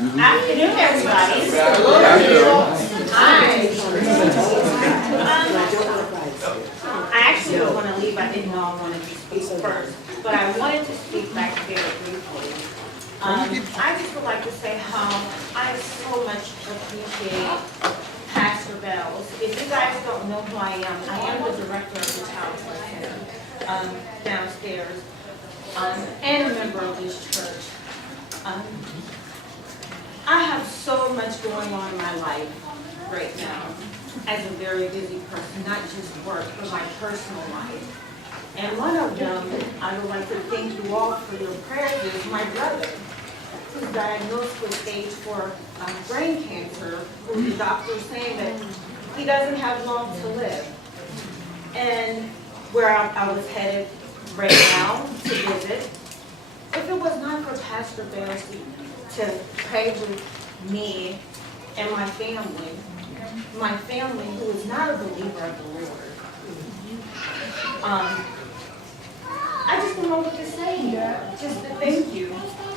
Afternoon, everybody. Hi. I actually don't want to leave. I didn't know I wanted to speak first, but I wanted to speak back very briefly. I just would like to say how I so much appreciate Pastor Bells. If you guys don't know who I am the director of the Child Center downstairs, and a member of this church. I have so much going on in my life right now as a very busy person, not just work, but my personal life. And one of them, I would like to thank you all for your prayers, is my brother, who's diagnosed with stage 4 brain cancer, who the doctor's saying that he doesn't have long to live. And where I was headed right now to visit, if it was not for Pastor Bells to pray with me and my family who is not a believer of the Lord, I just don't know what to say. Just to thank you.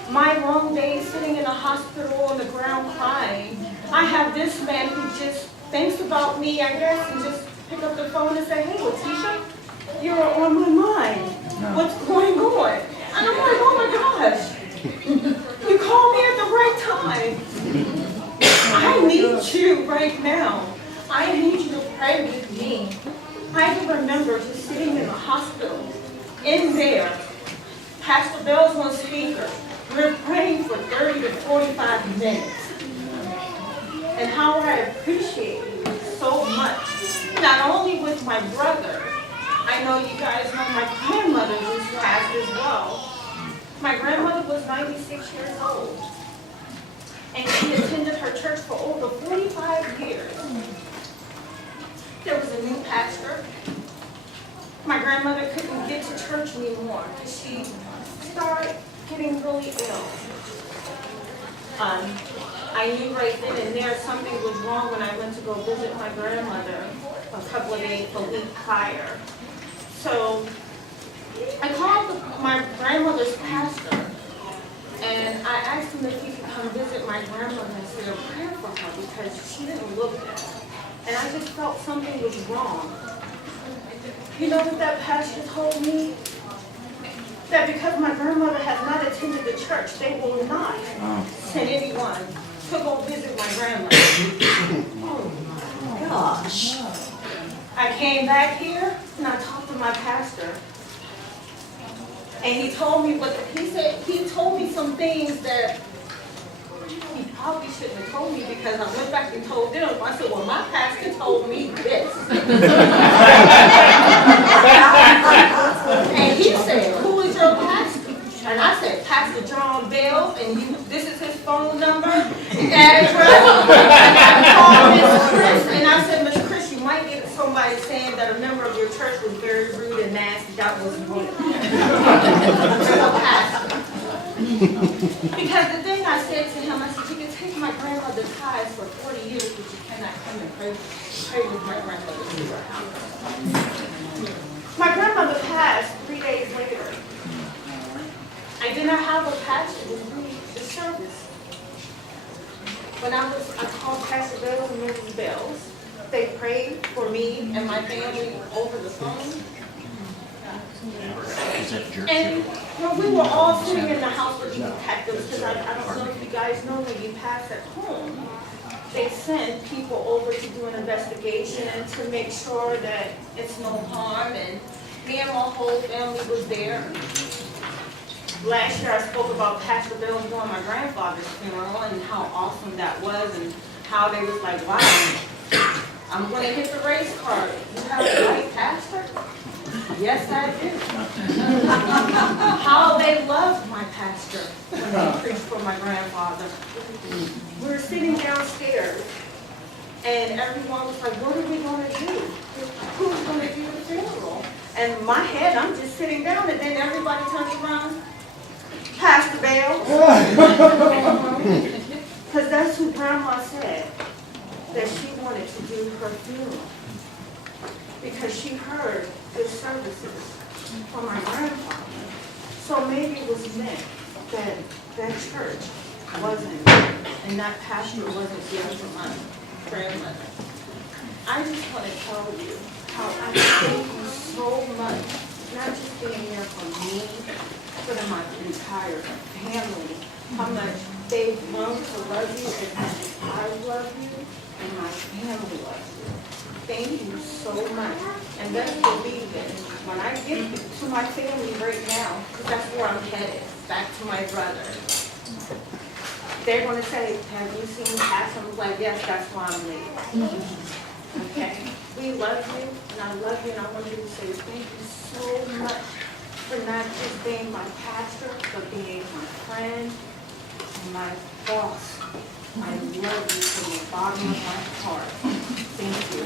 My long days sitting in a hospital on the ground crying, I have this man who just thinks about me, I guess, and just pick up the phone and say, hey, Letitia, you're on my mind. What's going on? And I'm like, oh my gosh. You called me at the right time. I need you right now. I need you to pray with me. I can remember just sitting in the hospital, in there, Pastor Bell's on speaker. We're praying for 30 to 45 minutes. And how I appreciate you so much. Not only with my brother, I know you guys know my grandmother just passed as well. My grandmother was 96 years old, and she attended her church for over 45 years. There was a new pastor. My grandmother couldn't get to church anymore because she started getting really ill. I knew right then and there something was wrong when I went to go visit my grandmother a week prior. So I called my grandmother's pastor, and I asked him if he could come visit my grandmother and say a prayer for her because she didn't look good. And I just felt something was wrong. You know what that pastor told me? That because my grandmother has not attended the church, they will not send anyone to go visit my grandmother. Oh my gosh. I came back here and I talked to my pastor. And he told me he told me some things that he probably shouldn't have told me because I went back and told them. I said, well, my pastor told me this. And he said, who is your pastor? And I said, Pastor John Bell, and this is his phone number, address. And I called Miss Chris, and I said, Miss Chris, you might get somebody saying that a member of your church was very rude and nasty. That was me. Because the thing I said to him, I said, you can take my grandmother's tithes for 40 years, but you cannot come and pray with my grandmother to her house. My grandmother passed 3 days later. I did not have a pastor to lead the service. When I called Pastor Bells and Mrs. Bells. They prayed for me and my family over the phone. And when we were all sitting in the house with the detectives, because I don't know if you guys know when you pass at home, they send people over to do an investigation to make sure that it's no harm, and me and my whole family was there. Last year I spoke about Pastor Bill doing my grandfather's funeral and how awesome that was and how they was like, wow, I'm going to hit the race card. You have the right pastor? Yes, I do. How they loved my pastor when they preached for my grandfather. We were sitting downstairs, and everyone was like, what are we going to do? Who's going to do the funeral? And in my head, I'm just sitting down, and then everybody turns around. Pastor Bell. Because that's who Grandma said that she wanted to do her funeral. Because she heard the services from my grandfather. So maybe it was meant that that church wasn't, and that pastor wasn't there for my grandmother. I just want to tell you how I thank you so much, not just being there for me, but in my entire family, how much they've grown to love you as much as I love you and my family loves you. Thank you so much. And best believe it, when I get to my family right now, because that's where I'm headed, back to my brother, they're going to say, have you seen Pastor? I'm like, yes, that's why I'm late. Okay? We love you, and I love you, and I want you to say thank you so much for not just being my pastor, but being my friend and my boss. I love you from the bottom of my heart. Thank you.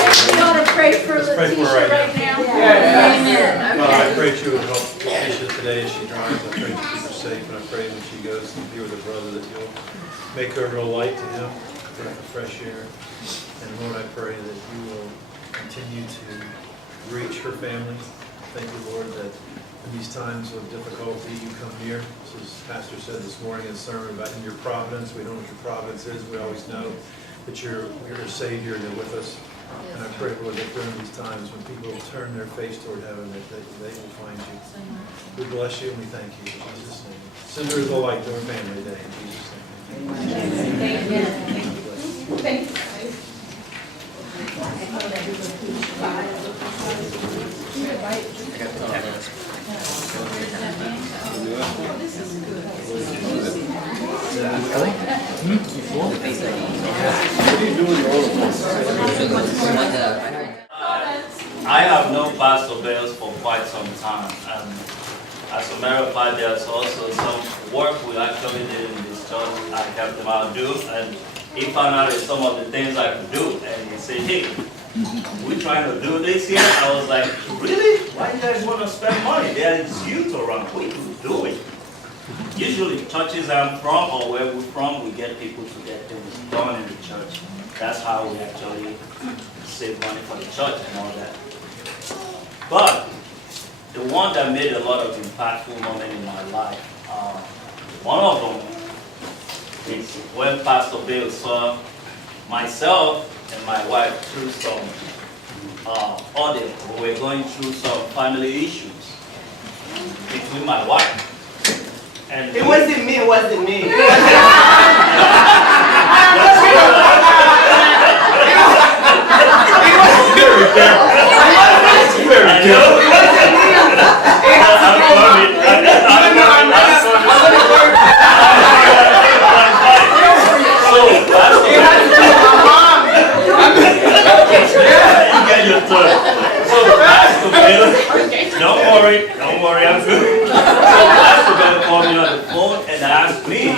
We ought to pray for Letitia right now. Amen. God, I pray that you would help Letitia today as she drives. I pray to keep her safe, and I pray when she goes to be with her brother that you'll make her a real light to him, breath of fresh air. And Lord, I pray that you will continue to reach her family. Thank you, Lord, that in these times of difficulty you come near. As Pastor said this morning in the sermon about in your providence, we don't know what your providence is. We always know that you're a Savior and you're with us. And I pray, Lord, that during these times when people turn their face toward heaven, that they will find you. We bless you and we thank you in Jesus' name. Send her the light to our family today in Jesus' name. Thank you. Thank you. I have known Pastor Bells for quite some time, and as a matter of fact, there's also some work we actually did in this church. I helped him out do, and he found out some of the things I could do, and he said, "Hey, we're trying to do this here." I was like, "Really? Why you guys want to spend money? There is youth around. We could do it." Usually, churches I'm from or where we're from, we get people to get things done in the church. That's how we actually save money for the church and all that. But the one that made a lot of impactful moment in my life, one of them is when Pastor Bill saw myself and my wife through some audit. We were going through some family issues between my wife. And it wasn't me, it wasn't me. Don't worry, I'm good. So Pastor Ben called me on the phone and asked me,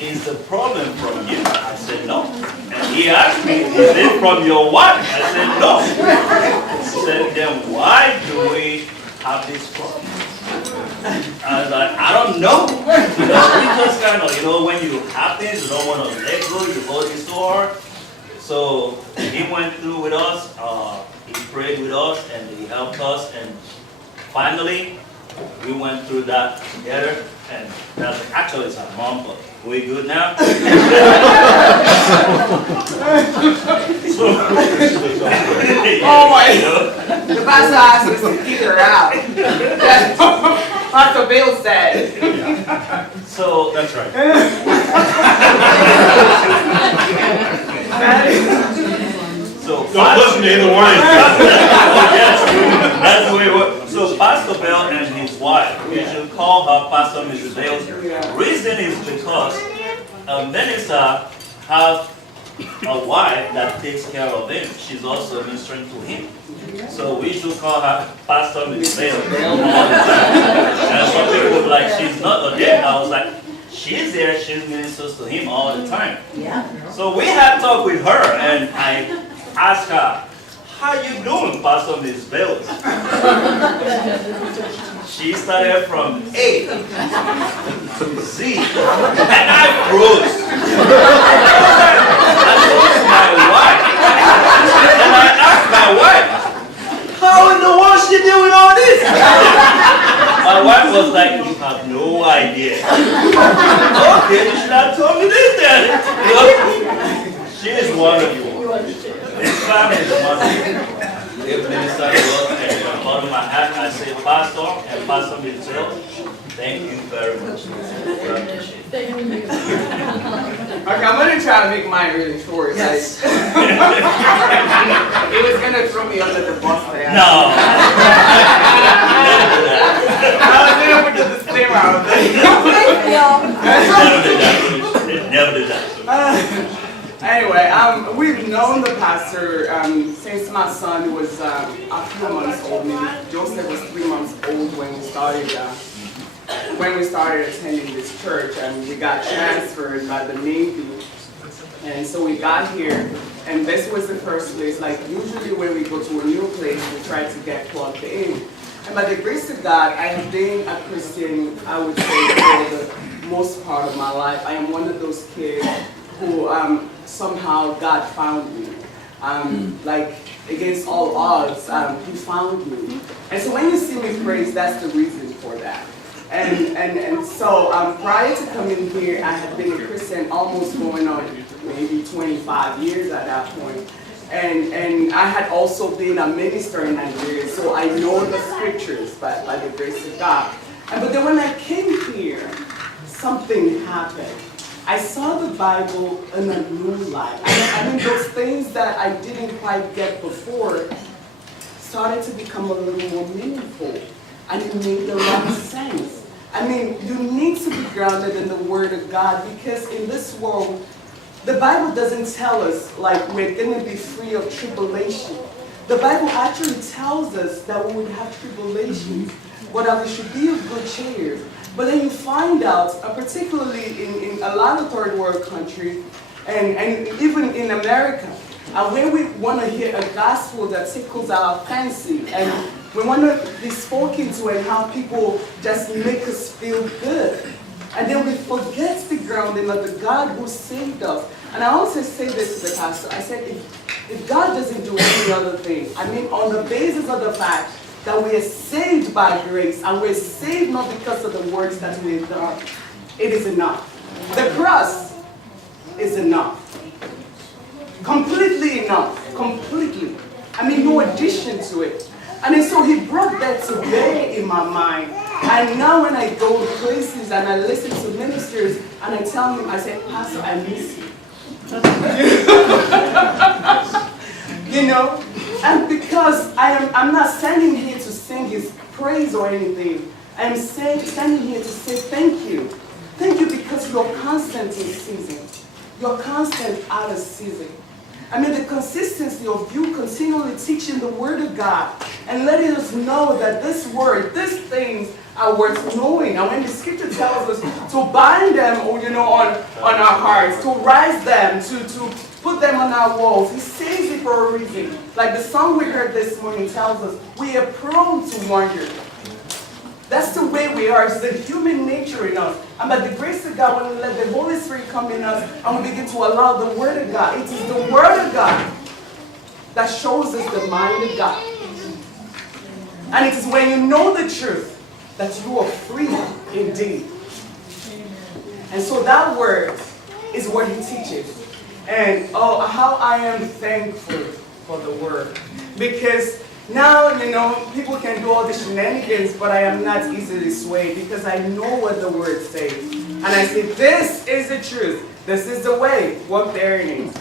"Is the problem from you?" I said, "No." And he asked me, "Is it from your wife?" I said, "No." He said, "Then why do we have this problem?" I was like, "I don't know." We just kind of, when you have things, you don't want to let go, you hold it so hard. So he went through with us, he prayed with us, and he helped us, and finally, we went through that together, and that's actually it's our mom, but we good now. Oh my! The pastor asked us to kick her out. That's what Pastor Bill said. So That's right. So Don't listen to either one. Yes, that's the way it works. So Pastor Bell and his wife, we should call her Pastor Mrs. Bell. Reason is because a minister has a wife that takes care of him. She's also ministering to him. So we should call her Pastor Mrs. Bell all the time. And some people were like, she's not a dead. I was like, she's there, she ministers to him all the time. So we had talk with her, and I asked her, "How you doing, Pastor Miss Bells?" She started from A to Z, and I froze. I told my wife, and I asked my wife, "How no idea. Okay, you should have told me this, Daddy. You know? She is wonderful. This family is wonderful. If Minister was and I hold my hat, I say Pastor and Pastor Mitchell, thank you very much. I appreciate it. Okay, I'm gonna try to make mine really short. Yes. It was gonna throw me under the bus there. No. I was gonna put the disclaimer out there. Never did that. Anyway, we've known the pastor since my son was a few months old. Maybe Joseph was 3 months old when we started attending this church, and we got transferred by the Navy. And so we got here, and this was the first place. Like usually when we go to a new place, we try to get plugged in. And by the grace of God, I have been a Christian, I would say, for the most part of my life. I am one of those kids who somehow God found me. Like against all odds, He found me. And so when you see me praise, that's the reason for that. And so prior to coming here, I had been a Christian almost going on maybe 25 years at that point. And I had also been a minister in Nigeria, so I know the scriptures by the grace of God. But then when I came here, something happened. I saw the Bible in a new light. I mean, those things that I didn't quite get before started to become a little more meaningful. And it made a lot of sense. I mean, you need to be grounded in the Word of God, because in this world, the Bible doesn't tell us like we're going to be free of tribulation. The Bible actually tells us that we would have tribulations, but that we should be of good cheer. But then you find out, particularly in a lot of third world countries, and even in America, when we want to hear a gospel that tickles our fancy, and we want to be spoken to and how people just make us feel good. And then we forget the grounding of the God who saved us. And I also say this to the pastor. I said, if God doesn't do any other thing, I mean on the basis of the fact that we are saved by grace, and we're saved not because of the works that we've done, it is enough. The cross is enough. Completely enough. Completely. I mean, no addition to it. And then so He brought that to bear in my mind. And now when I go to places and I listen to ministers and I tell them, I say, Pastor, I miss you. You know? And because I'm not standing here to sing His praise or anything. I'm standing here to say thank you. Thank you because you're constant in season. You're constant out of season. I mean, the consistency of you continually teaching the Word of God and letting us know that this Word, these things are worth knowing. And when the Scripture tells us to bind them, you know, on our hearts, to write them, to put them on our walls, He says it for a reason. Like the song we heard this morning tells us, we are prone to wander. That's the way we are. It's the human nature in us. And by the grace of God, when we let the Holy Spirit come in us and we begin to allow the Word of God, it is the Word of God that shows us the mind of God. And it is when you know the truth that you are free indeed. And so that Word is what He teaches. And oh, how I am thankful for the Word. Because now, you know, people can do all the shenanigans, but I am not easily swayed because I know what the Word says. And I say, this is the truth. This is the way. Walk therein.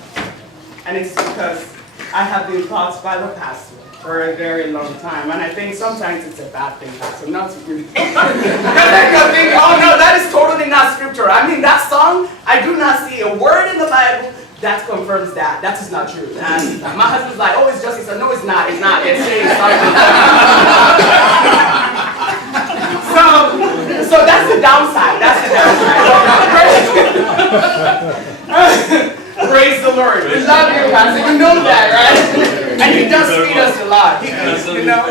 And it's because I have been taught by the pastor for a very long time. And I think sometimes it's a bad thing, pastor, not to really. Because I can think, oh no, that is totally not scripture. I mean, that song, I do not see a word in the Bible that confirms that. That is not true. And my husband's like, oh, it's just, he said, no, it's not. It's not. It's saying something. So that's the downside. That's the downside. Praise the Lord. We love you, Pastor. You know that, right? And He does feed us a lot. You know?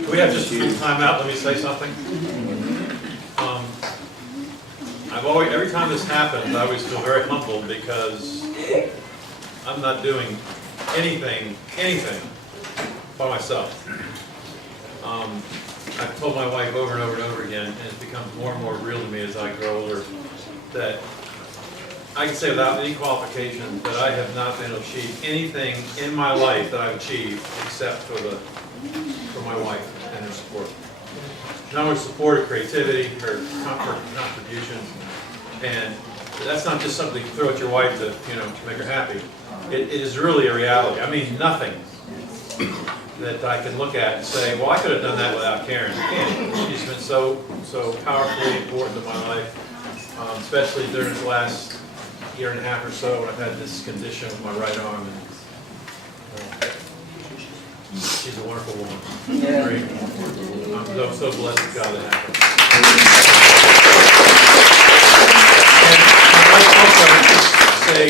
Do we have just a time out? Let me say something. every time this happens, I always feel very humbled because I'm not doing anything by myself. I've told my wife over and over and over again, and it becomes more and more real to me as I grow older, that I can say without any qualification that I have not been able to achieve anything in my life that I've achieved except for my wife and her support. Not only support, her creativity, her comfort, contributions, and that's not just something you throw at your wife to make her happy. It is really a reality. I mean, nothing that I can look at and say, well, I could have done that without Karen. I can't. She's been so powerfully important in my life, especially during the last year and a half or so when I've had this condition with my right arm. And, she's a wonderful woman. Yeah. Great. I'm so blessed with God that happened. And I'd like also to say,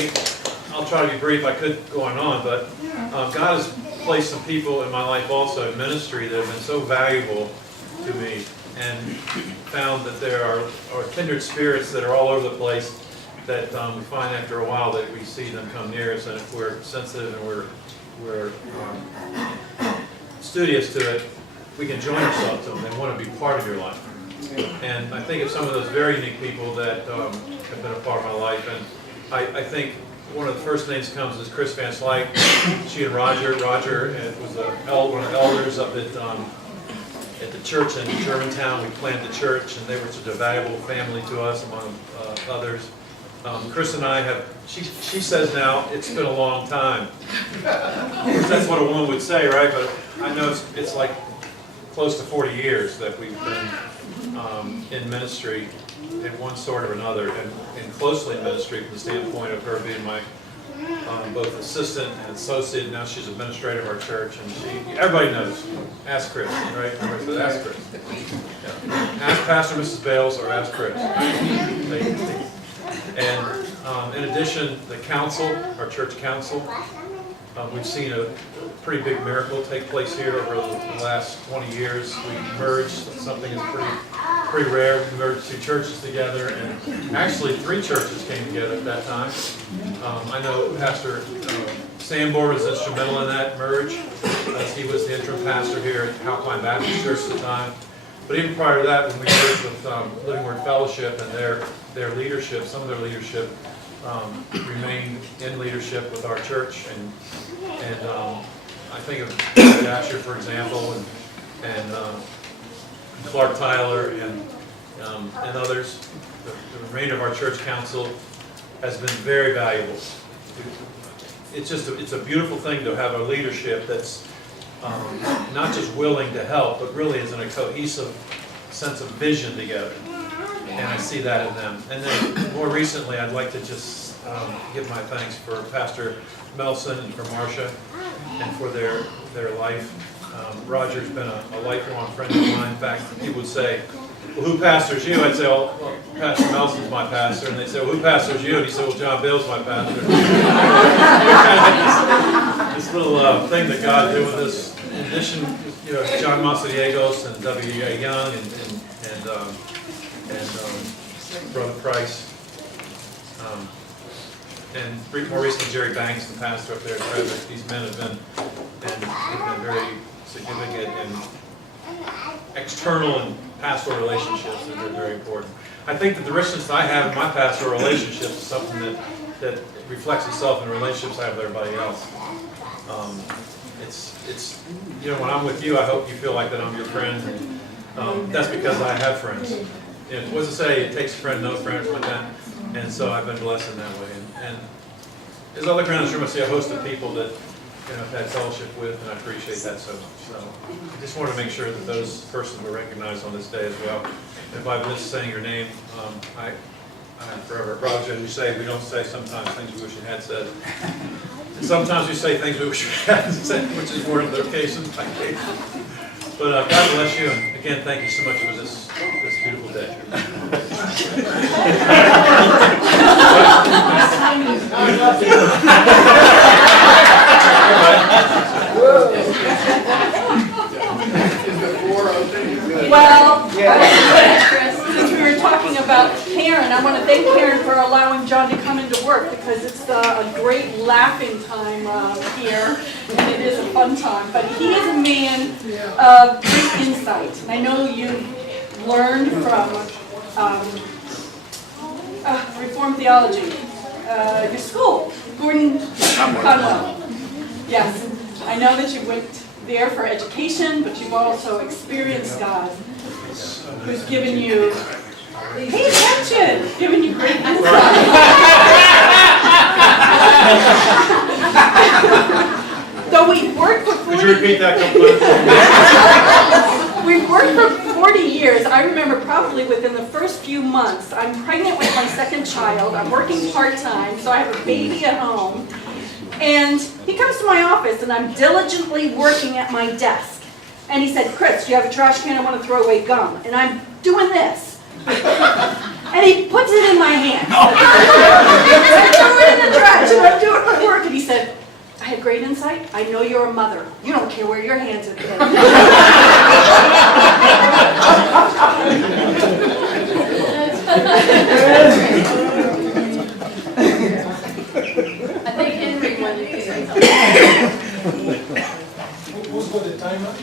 I'll try to be brief, I could go on, but God has placed some people in my life also in ministry that have been so valuable to me, and found that there are kindred spirits that are all over the place that we find after a while that we see them come near us, and if we're sensitive and we're studious to it, we can join ourselves to them. They want to be part of your life. And I think of some of those very unique people that have been a part of my life, and I think one of the first names that comes is Chris Van Slyke. She and Roger was one of the elders up at the church in Germantown. We planted the church, and they were such a valuable family to us, among others. Chris and I have, she says now, it's been a long time. That's what a woman would say, right? But I know it's like close to 40 years that we've been in ministry in one sort or another, and closely in ministry from the standpoint of her being my both assistant and associate. Now she's administrator of our church, and everybody knows. Ask Chris, right? Everybody says, ask Chris. Yeah. Ask Pastor Mrs. Bales or ask Chris. And in addition, the council, our church council, we've seen a pretty big miracle take place here over the last 20 years. We merged something that's pretty rare. We merged two churches together, and actually 3 churches came together at that time. I know Pastor Sanborn was instrumental in that merge, as he was the interim pastor here at Alpine Baptist Church at the time. But even prior to that, when we merged with Living Word Fellowship and their leadership, some of their leadership remained in leadership with our church, and I think of Asher, for example, and Clark Tyler and others. The remainder of our church council has been very valuable. It's a beautiful thing to have a leadership that's not just willing to help, but really is in a cohesive sense of vision together. And I see that in them. And then more recently, I'd like to just give my thanks for Pastor Melson and for Marcia and for their life. Roger's been a lifelong friend of mine. In fact, people would say, well, who pastors you? I'd say, well, Pastor Melson's my pastor. And they'd say, well, who pastors you? And he said, well, John Bill's my pastor. This little thing that God did with us, in addition, John Masadiegos and W.A. Young and Brother Price. And more recently, Jerry Banks, the pastor up there at Frederick. These men have been very significant in external and pastoral relationships, and they're very important. I think that the richness I have in my pastoral relationships is something that reflects itself in the relationships I have with everybody else. It's when I'm with you, I hope you feel like that I'm your friend. And, that's because I have friends. And what does it say? It takes a friend, no friend, or something like that. And so I've been blessed in that way. And there's other grounds room. I see a host of people that I've had fellowship with, and I appreciate that so much. So I just want to make sure that those persons were recognized on this day as well. And if I've missed saying your name, I'm forever. Roger, as you say, we don't say sometimes things we wish we had said. And sometimes we say things we wish we hadn't said, which is more of the occasion. But God bless you, and again, thank you so much for this beautiful day. Well, Chris, since we were talking about Karen, I want to thank Karen for allowing John to come into work because it's a great laughing time here, and it is a fun time. But he is a man of great insight, and I know you've learned from Reformed Theology, your school, Gordon Conwell. Yes, I know that you went there for education, but you've also experienced God, who's given you, pay attention, given you great insight. Though we've worked for 40 Could you repeat that completely? We've worked for 40 years. I remember probably within the first few months, I'm pregnant with my second child. I'm working part-time, so I have a baby at home. And he comes to my office, and I'm diligently working at my desk. And he said, Chris, do you have a trash can? I want to throw away gum. And I'm doing this. And he puts it in my hand. I throw it in the trash, and I'm doing my work. And he said, I have great insight. I know you're a mother. You don't care where your hands have been. I think Henry wanted to say something. Who's got the timer?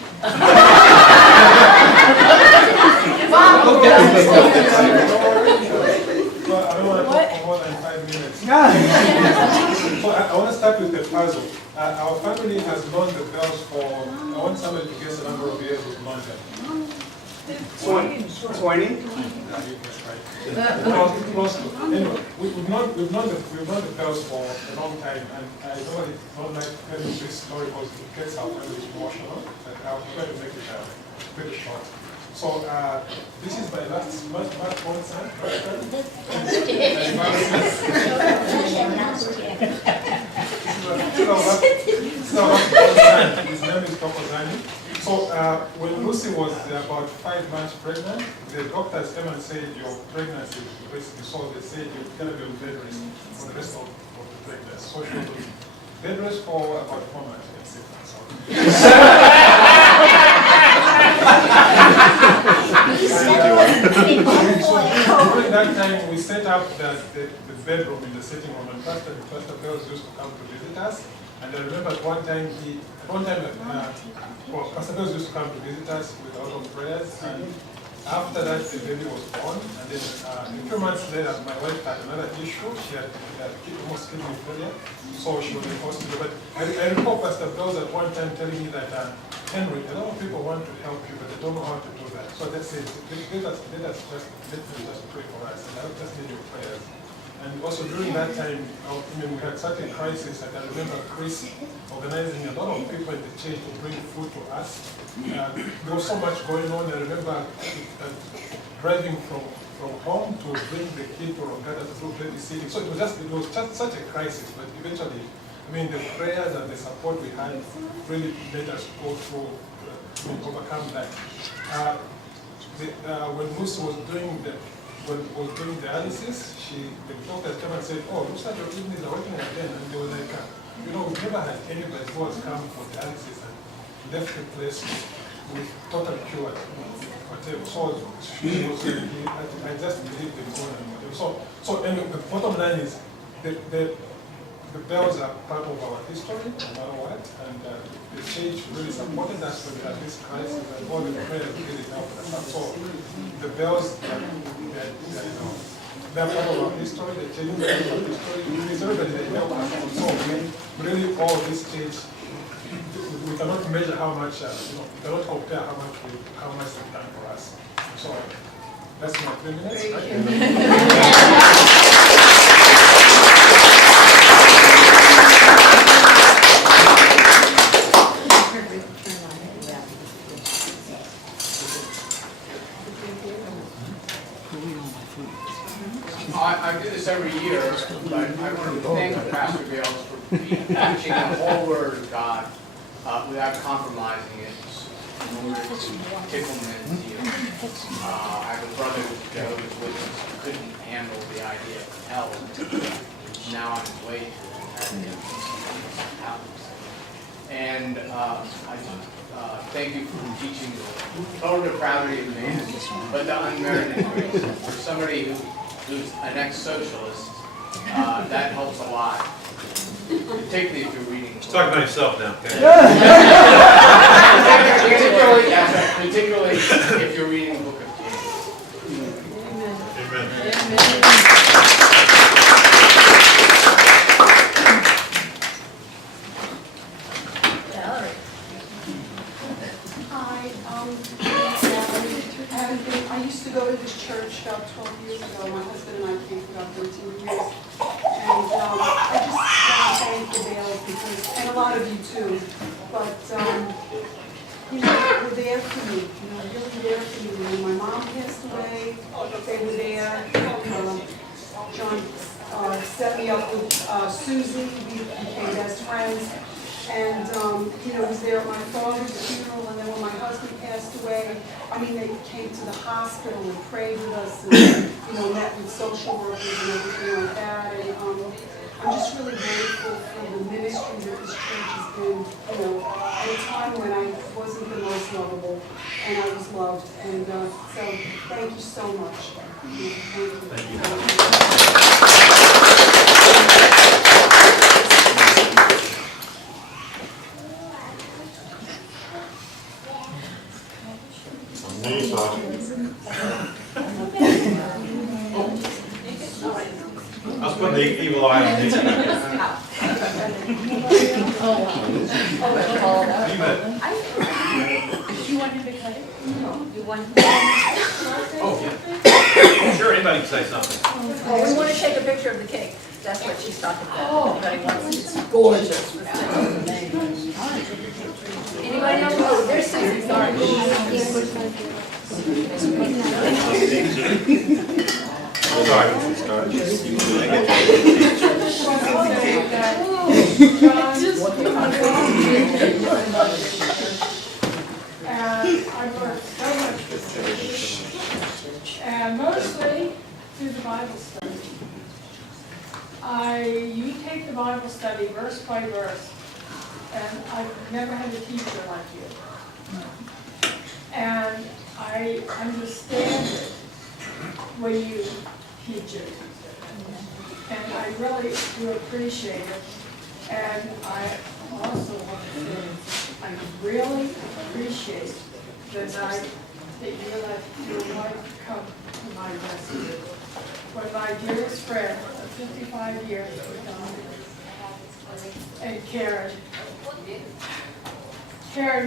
Well, I don't want to talk for more than 5 minutes. So I want to start with the puzzle. Our family has known the bells for, I want somebody to guess the number of years we've known them. 20? Close to. Anyway, we've known the bells for a long time, and I don't like telling this story because it gets our family emotional, but I'll try to make it pretty short. So this is my last one son, his name is Tokozani. So when Lucy was about 5 months pregnant, the doctors came and said your pregnancy is risky. So they said you're going to be on bed rest for the rest of the pregnancy. So she was on bed rest for about 4 months. During that time, we set up the bedroom in the sitting room, and Pastor Bells used to come to visit us. And I remember at one time, Pastor Bells used to come to visit us with a lot of prayers. And after that, the baby was born. And then a few months later, my wife had another issue. She had almost kidney failure, so she was in hospital. But I recall Pastor Bells at one time telling me that, Henry, a lot of people want to help you, but they don't know how to do that. So they said, let us just pray for us, and I'll just need your prayers. And also during that time, we had such a crisis that I remember Chris organizing a lot of people in the church to bring food to us. There was so much going on. I remember driving from home to bring the kid to Rongata to do babysitting. So it was just such a crisis, but eventually, the prayers and the support we had really made us go through, overcome that. When Lucy was doing dialysis, the doctors came and said, oh, looks like your kidneys are working again. And they were like, we've never had anybody who has come for dialysis and left the place with total cure. Whatever. So she was really, I just believe the God and whatever. So and the bottom line is the bells are part of our history, no matter what, and the church really supported us when we had this crisis, and all the prayers really helped us. So the bells, they're part of our history, the church is part of our history, it's everybody that helped us. So really all this church, we cannot measure how much, we cannot compare how much they've done for us. So that's my 3 minutes, right? I do this every year, but I want to thank Pastor Bales for teaching the whole Word of God without compromising it in order to tickle men's ears. I have a brother who's a Jehovah's Witness who couldn't handle the idea of hell. He's now on his way to it. And I thank you for teaching the total depravity of man, but the unmerited grace. For somebody who who's an ex-socialist, that helps a lot. Particularly if you're reading. Just talk about yourself now, okay? Particularly if you're reading the Book of Kings. Amen. I used to go to this church about 12 years ago. My husband and I came for about 13 years. And I just want to thank the Bales because, and a lot of you too, but, you know, they were there for me, really there for me. When my mom passed away, they were there. John set me up with Susie, we became best friends. And, was there at my father's funeral, and then when my husband passed away, they came to the hospital and prayed with us, and, met with social workers and everything like that. And I'm just really grateful for the ministry that this church has been, at a time when I wasn't the most lovable, and I was loved. And so, thank you so much. Thank you. I was putting the evil eye on Nikki. You bet. You want him to cut it? No. You want him Oh, yeah. Sure, anybody can say something. Oh, we want to take a picture of the cake. That's what she's talking about. Everybody wants it. It's gorgeous. Anybody else? Oh, there's Susie, sorry. And I've learned so much this week, and mostly through the Bible study. You take the Bible study verse by verse, and I've never had a teacher like you. And I understand it when you teach it. And I really do appreciate it. And I also want to say, I really appreciate the night that you let your wife come to my rescue. When my dearest friend of 55 years was gone, and Karen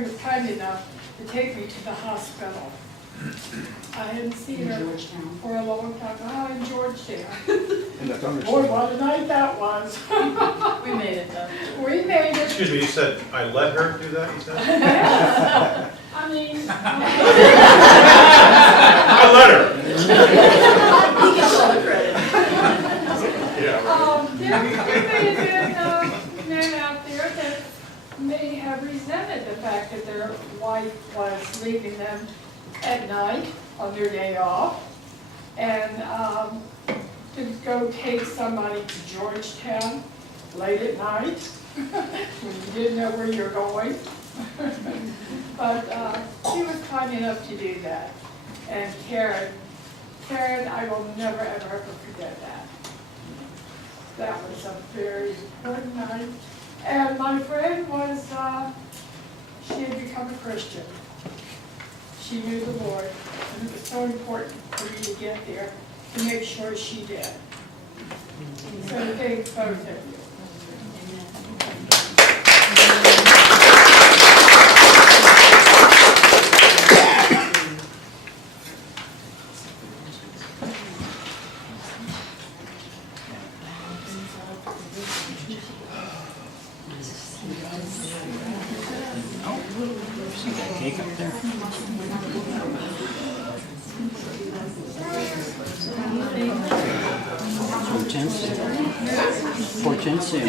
was kind enough to take me to the hospital. I hadn't seen her for a long time. Oh, in Georgetown. Boy, what a night that was. We made it though. We made it. Excuse me, you said I let her do that, you said? I mean. I let her. He gets all the credit. Yeah. There may have been men out there that may have resented the fact that their wife was leaving them at night on their day off, and to go take somebody to Georgetown late at night when you didn't know where you're going. But she was kind enough to do that. And Karen, I will never ever forget that. That was a very important night. And my friend was, she had become a Christian. She knew the Lord, and it was so important for me to get there to make sure she did. So thank both of you. Cake up there. Hortensia.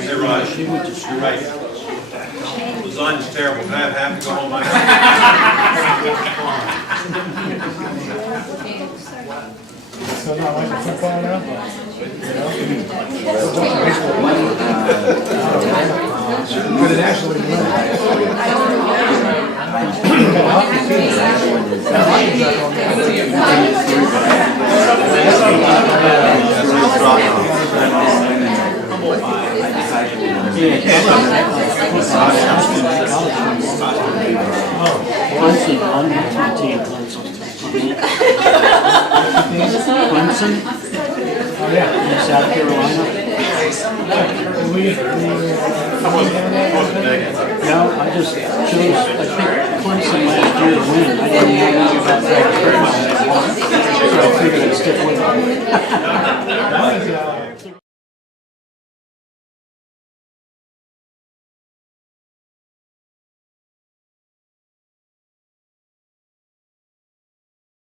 Hey, Raj, She went to school. right. Lasagna's terrible. Can I have half to go home? So not like the football now? But it actually Clemson on my team, Clemson. Clemson? Oh, yeah. In South Carolina? No, I just chose, I picked Clemson last year to win. I didn't know about that. So I figured I'd stick with it.